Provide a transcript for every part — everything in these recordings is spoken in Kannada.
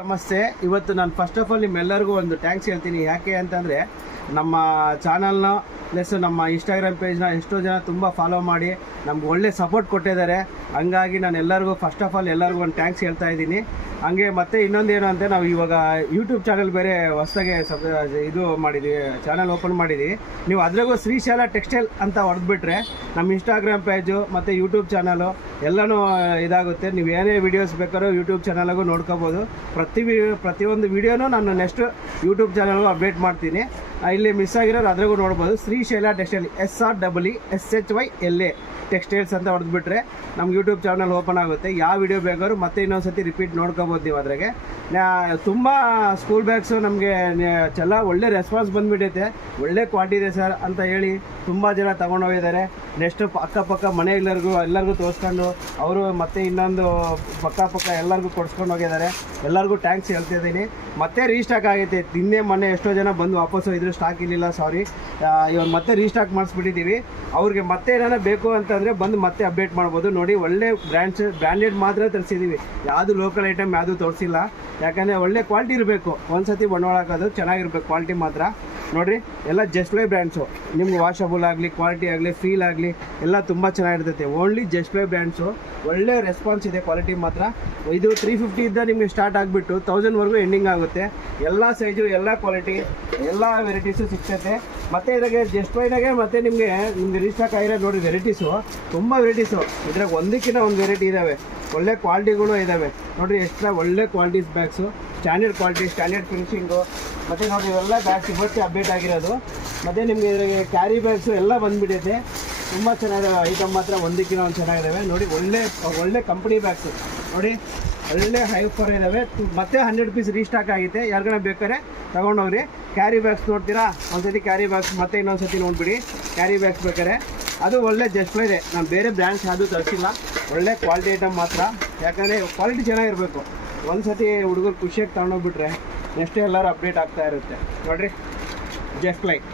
ನಮಸ್ತೆ. ಇವತ್ತು ನಾನು ಫಸ್ಟ್ ಆಫ್ ಆಲ್ ನಿಮ್ಮೆಲ್ಲರಿಗೂ ಒಂದು ಥ್ಯಾಂಕ್ಸ್ ಹೇಳ್ತೀನಿ. ಯಾಕೆ ಅಂತಂದರೆ ನಮ್ಮ ಚಾನಲ್ನ ಪ್ಲಸ್ ನಮ್ಮ ಇನ್ಸ್ಟಾಗ್ರಾಮ್ ಪೇಜ್ನ ಎಷ್ಟೋ ಜನ ತುಂಬ ಫಾಲೋ ಮಾಡಿ ನಮ್ಗೆ ಒಳ್ಳೆ ಸಪೋರ್ಟ್ ಕೊಟ್ಟಿದ್ದಾರೆ. ಹಂಗಾಗಿ ನಾನು ಎಲ್ಲರಿಗೂ ಫಸ್ಟ್ ಆಫ್ ಆಲ್ ಎಲ್ಲರಿಗೂ ಒಂದು ಥ್ಯಾಂಕ್ಸ್ ಹೇಳ್ತಾ ಇದ್ದೀನಿ. ಹಂಗೆ ಮತ್ತು ಇನ್ನೊಂದೇನು ಅಂದರೆ ನಾವು ಇವಾಗ ಯೂಟ್ಯೂಬ್ ಚಾನಲ್ ಬೇರೆ ಹೊಸದಾಗೆ ಇದು ಮಾಡಿದ್ದೀವಿ, ಚಾನಲ್ ಓಪನ್ ಮಾಡಿದ್ದೀವಿ. ನೀವು ಅದ್ರಾಗೂ ಶ್ರೀಶೈಲ ಟೆಕ್ಸ್ಟೈಲ್ ಅಂತ ಹೊಡೆದ್ಬಿಟ್ರೆ ನಮ್ಮ ಇನ್ಸ್ಟಾಗ್ರಾಮ್ ಪೇಜು ಮತ್ತು ಯೂಟ್ಯೂಬ್ ಚಾನಲು ಎಲ್ಲನೂ ಇದಾಗುತ್ತೆ. ನೀವು ಏನೇ ವೀಡಿಯೋಸ್ ಬೇಕಾದ್ರೂ ಯೂಟ್ಯೂಬ್ ಚಾನಲ್ಗೂ ನೋಡ್ಕೋಬೋದು. ಪ್ರತಿಯೊಂದು ವೀಡಿಯೋನೂ ನಾನು ನೆಕ್ಸ್ಟ್ ಯೂಟ್ಯೂಬ್ ಚಾನಲ್ಗೂ ಅಪ್ಡೇಟ್ ಮಾಡ್ತೀನಿ. ಇಲ್ಲಿ ಮಿಸ್ ಆಗಿರೋದು ಅದ್ರಾಗೂ ನೋಡ್ಬೋದು. ಶ್ರೀಶೈಲ ಟೆಕ್ಸ್ಟೈಲ್ SREESHYLA ಟೆಕ್ಸ್ಟೈಲ್ಸ್ ಅಂತ ಹೊಡೆದ್ಬಿಟ್ರೆ ನಮ್ಗೆ ಯೂಟ್ಯೂಬ್ ಚಾನಲ್ ಓಪನ್ ಆಗುತ್ತೆ. ಯಾವ ವಿಡಿಯೋ ಬೇಕಾದ್ರೂ ಮತ್ತೆ ಇನ್ನೊಂದು ಸತಿ ರಿಪೀಟ್ ನೋಡ್ಕೋಬೋದು ನೀವು. ಅದ್ರಾಗೆ ತುಂಬ ಸ್ಕೂಲ್ ಬ್ಯಾಗ್ಸು ನಮಗೆ ಎಲ್ಲ ಒಳ್ಳೆ ರೆಸ್ಪಾನ್ಸ್ ಬಂದುಬಿಟ್ಟೈತೆ. ಒಳ್ಳೆ ಕ್ವಾಲಿಟಿ ಇದೆ ಸರ್ ಅಂತ ಹೇಳಿ ತುಂಬ ಜನ ತೊಗೊಂಡೋಗಿದ್ದಾರೆ. ನೆಕ್ಸ್ಟ್ ಅಕ್ಕಪಕ್ಕ ಮನೆ ಎಲ್ಲರಿಗೂ ತೋರಿಸ್ಕೊಂಡು ಅವರು ಮತ್ತೆ ಇನ್ನೊಂದು ಪಕ್ಕ ಎಲ್ಲರಿಗೂ ಕೊಡ್ಸ್ಕೊಂಡು ಹೋಗಿದ್ದಾರೆ. ಎಲ್ಲರಿಗೂ ಥ್ಯಾಂಕ್ಸ್ ಹೇಳ್ತಿದ್ದೀನಿ. ಮತ್ತೆ ರೀಸ್ಟಾಕ್ ಆಗೈತೆ. ಮೊನ್ನೆ ಎಷ್ಟೋ ಜನ ಬಂದು ವಾಪಸ್ಸು ಇದ್ರು, ಸ್ಟಾಕ್ ಇರಲಿಲ್ಲ, ಸಾರಿ. ಇವಾಗ ಮತ್ತೆ ರೀಸ್ಟಾಕ್ ಮಾಡಿಸ್ಬಿಟ್ಟಿದ್ದೀವಿ. ಅವ್ರಿಗೆ ಮತ್ತೆ ಏನಾರ ಬೇಕು ಅಂತಂದರೆ ಬಂದು ಮತ್ತೆ ಅಪ್ಡೇಟ್ ಮಾಡ್ಬೋದು. ನೋಡಿ, ಒಳ್ಳೆ ಬ್ರ್ಯಾಂಡೆಡ್ ಮಾತ್ರ ತರಿಸಿದ್ದೀವಿ. ಯಾವುದು ಲೋಕಲ್ ಐಟಮ್ ಯಾವುದು ತೋರಿಸಿಲ್ಲ. ಯಾಕಂದರೆ ಒಳ್ಳೆ ಕ್ವಾಲಿಟಿ ಇರಬೇಕು. ಒಂದು ಸತಿ ಬಂಡವಾಳ ಹಾಕೋದು ಚೆನ್ನಾಗಿರ್ಬೇಕು, ಕ್ವಾಲಿಟಿ ಮಾತ್ರ. ನೋಡಿರಿ, ಎಲ್ಲ ಜಸ್ಟ್ ಪ್ಲೇ ಬ್ರ್ಯಾಂಡ್ಸು. ನಿಮ್ಗೆ ವಾಷಬಲ್ ಆಗಲಿ, ಕ್ವಾಲಿಟಿ ಆಗಲಿ, ಫೀಲ್ ಆಗಲಿ ಎಲ್ಲ ತುಂಬ ಚೆನ್ನಾಗಿರ್ತೈತೆ. Only just play brands. ಒಳ್ಳೆ ರೆಸ್ಪಾನ್ಸ್ ಇದೆ, ಕ್ವಾಲಿಟಿ ಮಾತ್ರ. ಇದು 350 ಇಂದ ನಿಮಗೆ ಸ್ಟಾರ್ಟ್ ಆಗಿಬಿಟ್ಟು 1000ವರೆಗೂ ಎಂಡಿಂಗ್ ಆಗುತ್ತೆ. ಎಲ್ಲ ಸೈಜು, ಎಲ್ಲ ಕ್ವಾಲಿಟಿ, ಎಲ್ಲ ವೆರೈಟೀಸು ಸಿಗ್ತೈತೆ. ಮತ್ತು ಇದಾಗೆ ಜಸ್ಟ್ ಪ್ಲೇನಾಗೆ ಮತ್ತೆ ನಿಮಗೆ ರೀಸ್ಟಾಕ್ ಆಗಿರೋದು ನೋಡಿ. ವೆರೈಟೀಸು ತುಂಬ ವೆರೈಟೀಸು. ಇದ್ರಾಗ ಒಂದಕ್ಕಿಂತ ಒಂದು ವೆರೈಟಿ ಇದ್ದಾವೆ. ಒಳ್ಳೆ ಕ್ವಾಲಿಟಿಗಳು ಇದ್ದಾವೆ. ನೋಡಿರಿ, ಎಕ್ಸ್ಟ್ರಾ ಒಳ್ಳೆ qualities bags, standard quality, standard finishing. ಮತ್ತು ನೋಡಿ, ಇವೆಲ್ಲ ಬ್ಯಾಗ್ಸ್ ಇವತ್ತೇ ಅಪ್ಡೇಟ್ ಆಗಿರೋದು. ಮತ್ತು ನಿಮಗೆ ಇದ್ರಾಗೆ ಕ್ಯಾರಿ ಬ್ಯಾಗ್ಸು ಎಲ್ಲ ಬಂದುಬಿಟ್ಟೈತೆ. ತುಂಬ ಚೆನ್ನಾಗಿರೋ ಐಟಮ್ ಮಾತ್ರ ಒಂದಕ್ಕಿಂತ ಒಂದು ಚೆನ್ನಾಗಿದ್ದಾವೆ. ನೋಡಿ, ಒಳ್ಳೆ ಕಂಪ್ನಿ ಬ್ಯಾಗ್ಸು ನೋಡಿ, ಒಳ್ಳೆ ಹೈ ಫರ್ ಇದ್ದಾವೆ. ಮತ್ತೆ 100 ಪೀಸ್ ರೀಸ್ಟಾಕ್ ಆಗಿದೆ. ಯಾರಿಗಾನ ಬೇಕಾದ್ರೆ ತೊಗೊಂಡೋಗ್ರಿ. ಕ್ಯಾರಿ ಬ್ಯಾಗ್ಸ್ ನೋಡ್ತೀರಾ, ಒಂದ್ಸತಿ ಕ್ಯಾರಿ ಬ್ಯಾಗ್ಸ್ ಮತ್ತೆ ಇನ್ನೊಂದು ಸತಿ ನೋಡಿಬಿಡಿ. ಕ್ಯಾರಿ ಬ್ಯಾಗ್ಸ್ ಬೇಕಾರೆ ಅದು ಒಳ್ಳೆ ಜಸ್ಟ್ ಇದೆ. ನಾನು ಬೇರೆ ಬ್ರ್ಯಾಂಡ್ಸ್ ಯಾವುದು ತರಿಸಿಲ್ಲ. ಒಳ್ಳೆ ಕ್ವಾಲಿಟಿ ಐಟಮ್ ಮಾತ್ರ. ಯಾಕಂದರೆ ಕ್ವಾಲಿಟಿ ಚೆನ್ನಾಗಿರಬೇಕು. ಒಂದು ಸತಿ ಹುಡುಗರು ಖುಷಿಯಾಗಿ ತೊಗೊಂಡೋಗ್ಬಿಟ್ರೆ ನೆಕ್ಸ್ಟ್ ಎಲ್ಲರೂ ಅಪ್ಡೇಟ್ ಆಗ್ತಾ ಇರುತ್ತೆ. ನೋಡಿರಿ, ಜಸ್ಟ್ ಲೈಕ್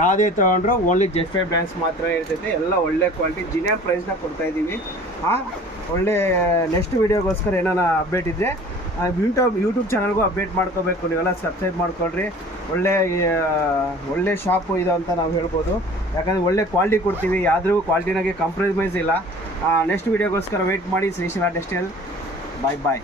ಯಾವುದೇ ತೊಗೊಂಡ್ರು ಓನ್ಲಿ ಜಸ್ಟ್ ಫೈ ಬ್ರ್ಯಾಂಡ್ಸ್ ಮಾತ್ರ ಇರ್ತೈತೆ. ಎಲ್ಲ ಒಳ್ಳೆ ಕ್ವಾಲಿಟಿ, ಜಿನಿಯರ್ ಪ್ರೈಸ್ನ ಕೊಡ್ತಾಯಿದ್ದೀವಿ. ಒಳ್ಳೆ ನೆಕ್ಸ್ಟ್ ವೀಡಿಯೋಗೋಸ್ಕರ ಏನಾರ ಅಪ್ಡೇಟ್ ಇದ್ದರೆ ಯೂಟ್ಯೂಬ್ ಚಾನಲ್ಗೂ ಅಪ್ಡೇಟ್ ಮಾಡ್ಕೋಬೇಕು. ನೀವೆಲ್ಲ ಸಬ್ಸ್ಕ್ರೈಬ್ ಮಾಡ್ಕೊಳ್ರಿ. ಒಳ್ಳೆ ಶಾಪು ಇದು ಅಂತ ನಾವು ಹೇಳ್ಬೋದು. ಯಾಕಂದರೆ ಒಳ್ಳೆ ಕ್ವಾಲಿಟಿ ಕೊಡ್ತೀವಿ. ಯಾವ್ದ್ರೂ ಕ್ವಾಲಿಟಿನಾಗೆ ಕಾಂಪ್ರಮೈಸ್ ಇಲ್ಲ. ನೆಕ್ಸ್ಟ್ ವೀಡಿಯೋಗೋಸ್ಕರ ವೆಯ್ಟ್ ಮಾಡಿ. ಶ್ರೀಶೈಲ ಟೆಕ್ಸ್ಟೈಲ್. ಬಾಯ್.